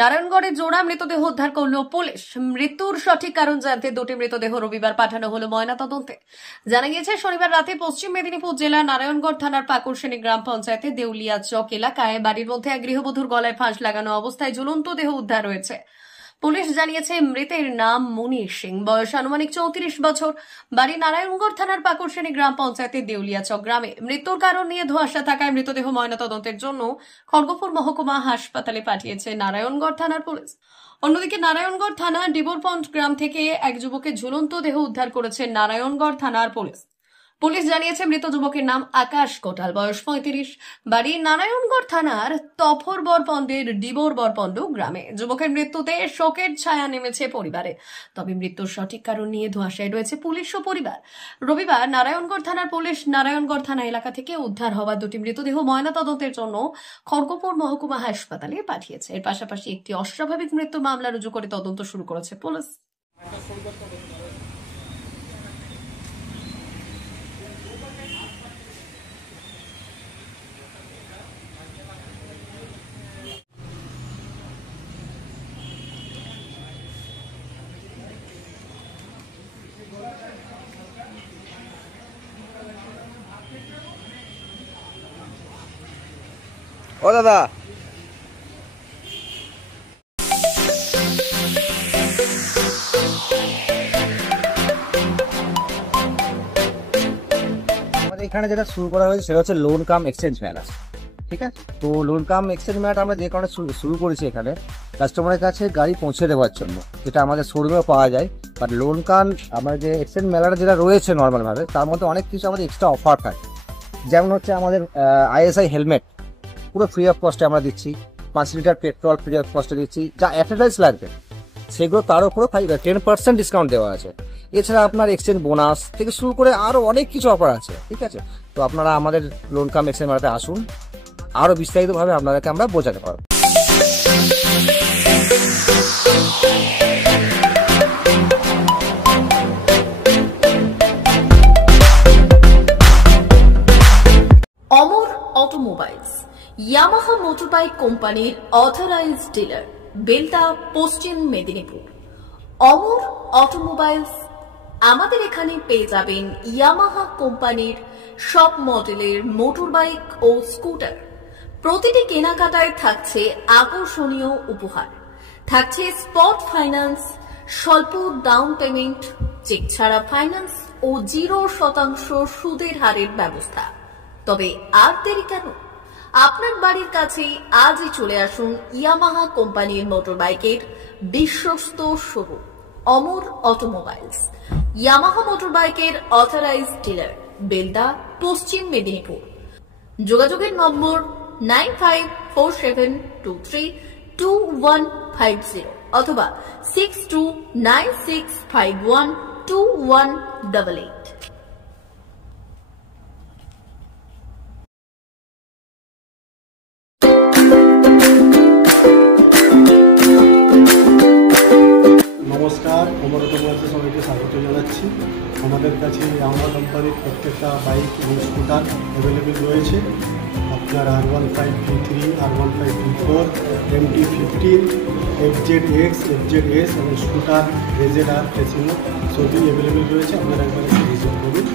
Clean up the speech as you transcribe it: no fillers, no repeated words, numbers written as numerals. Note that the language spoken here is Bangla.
নারায়ণগড়ে জোড়া মৃতদেহ উদ্ধার করল পুলিশ। মৃত্যুর সঠিক কারণ জানতে দুটি মৃতদেহ রবিবার পাঠানো হলো ময়নাতদন্তে। জানা গিয়েছে, শনিবার রাতে পশ্চিম মেদিনীপুর জেলার নারায়ণগড় থানার পাকুড়শিনী গ্রাম পঞ্চায়েতে দেউলিয়া চক এলাকায় বাড়ির মধ্যে এক গৃহবধূর গলায় ফাঁস লাগানো অবস্থায় ঝুলন্ত দেহ উদ্ধার হয়েছে। পুলিশ জানিয়েছে, মৃতের নাম মুনির সিং, বয়স আনুমানিক 34 বছর, বাড়ি নারায়ণগড় থানার পাকুড়শিনী গ্রাম পঞ্চায়েতের দেউলিয়া চক গ্রামে। মৃত্যুর কারণ নিয়ে ধোঁয়াশা থাকায় মৃতদেহ ময়নাতদন্তের জন্য খড়গপুর মহকুমা হাসপাতালে পাঠিয়েছে নারায়ণগড় থানার পুলিশ। অন্যদিকে নারায়ণগড় থানা ডিবোরপন্ড গ্রাম থেকে এক যুবকের ঝুলন্ত দেহ উদ্ধার করেছে নারায়ণগড় থানার পুলিশ। পুলিশ জানিয়েছে, মৃত যুবকের নাম আকাশ কোটাল, বয়স 35, বাড়ি নারায়ণগড় থানার তফর বরপন্ডের ডিবোর বরপন্ড গ্রামে। যুবকের মৃত্যুতে শোকের ছায়া নেমেছে পরিবারে, তবে মৃত্যুর সঠিক কারণ নিয়ে ধোঁয়াশায় রয়েছে পুলিশ ও পরিবার। রবিবার নারায়ণগড় থানার পুলিশ নারায়ণগড় থানা এলাকা থেকে উদ্ধার হওয়া দুটি মৃতদেহ ময়নাতদন্তের জন্য খড়গপুর মহকুমা হাসপাতালে পাঠিয়েছে। এর পাশাপাশি একটি অস্বাভাবিক মৃত্যু মামলা রুজু করে তদন্ত শুরু করেছে পুলিশ। ও দাদা, আমাদের এখানে যেটা শুরু করা হয়েছে সেটা হচ্ছে লোন কাম এক্সচেঞ্জ মেলা। ঠিক আছে, তো লোন কাম এক্সচেঞ্জ মেলাটা আমরা যে কারণে শুরু করেছি, এখানে কাস্টমারের কাছে গাড়ি পৌঁছে দেওয়ার জন্য, যেটা আমাদের শোরুমেও পাওয়া যায়। বাট লোন কাম আমার যে এক্সচেঞ্জ মেলাটা যেটা রয়েছে নর্মালভাবে, তার মধ্যে অনেক কিছু আমাদের এক্সট্রা অফার থাকে। যেমন হচ্ছে আমাদের ISI হেলমেট পুরো ফ্রি অফ কস্টে আমরা দিচ্ছি, 5 লিটার পেট্রোল ফ্রি অফ কস্টে দিচ্ছি, যা অ্যাডভার্টাইজ লাগবে সেগুলো তার উপরে 10% ডিসকাউন্ট দেওয়া আছে। এছাড়া আপনার এক্সচেঞ্জ বোনাস থেকে শুরু করে আরও অনেক কিছু অফার আছে। ঠিক আছে, তো আপনারা আমাদের লোন কাম এক্সচেঞ্জ মেলাতে আসুন, আরও বিস্তারিতভাবে আপনাদেরকে আমরা বোঝাতে পারবো। অমর অটোমোবাইলস, ইয়ামাহা মোটরবাইক কোম্পানির অথরাইজড ডিলার, বেলদা, পশ্চিম মেদিনীপুর। অমর অটোমোবাইলস, আমাদের এখানে পেয়ে যাবেন ইয়ামাহা কোম্পানির সব মডেলের মোটরবাইক ও স্কুটার। প্রতিটি কেনাকাটায় থাকছে আকর্ষণীয় উপহার, থাকছে স্পট ফাইন্যান্স, স্বল্প ডাউন পেমেন্ট, চেক ছাড়া ফাইন্যান্স ও 0% সুদের হারের ব্যবস্থা। তবে আর দেরি কেন? আপনার বাড়ির কাছেই আজই চলে আসুন ইয়ামাহা কোম্পানির মোটরবাইকের বিশ্বস্ত শোরুম অমর অটোমোবাইলস, ইয়ামাহা মোটরবাইকের অথরাইজড ডিলার, বেলদা, পশ্চিম মেদিনীপুর। যোগাযোগের নম্বর 9547232150 অথবা 6296512188। নমস্কার, অমর অটোমোবাইলসে সবাইকে স্বাগত জানাচ্ছি। আমাদের কাছে ইয়ামাহা কোম্পানির প্রত্যেকটা বাইক এবং স্কুটার অ্যাভেলেবেল রয়েছে। আপনার R15 V3, R15 V4, MT-15, FZX, FZS এবং স্কুটার RZR ফেসিনো সবই অ্যাভেলেবেল রয়েছে। আপনারা একবার ভিজিট করুন।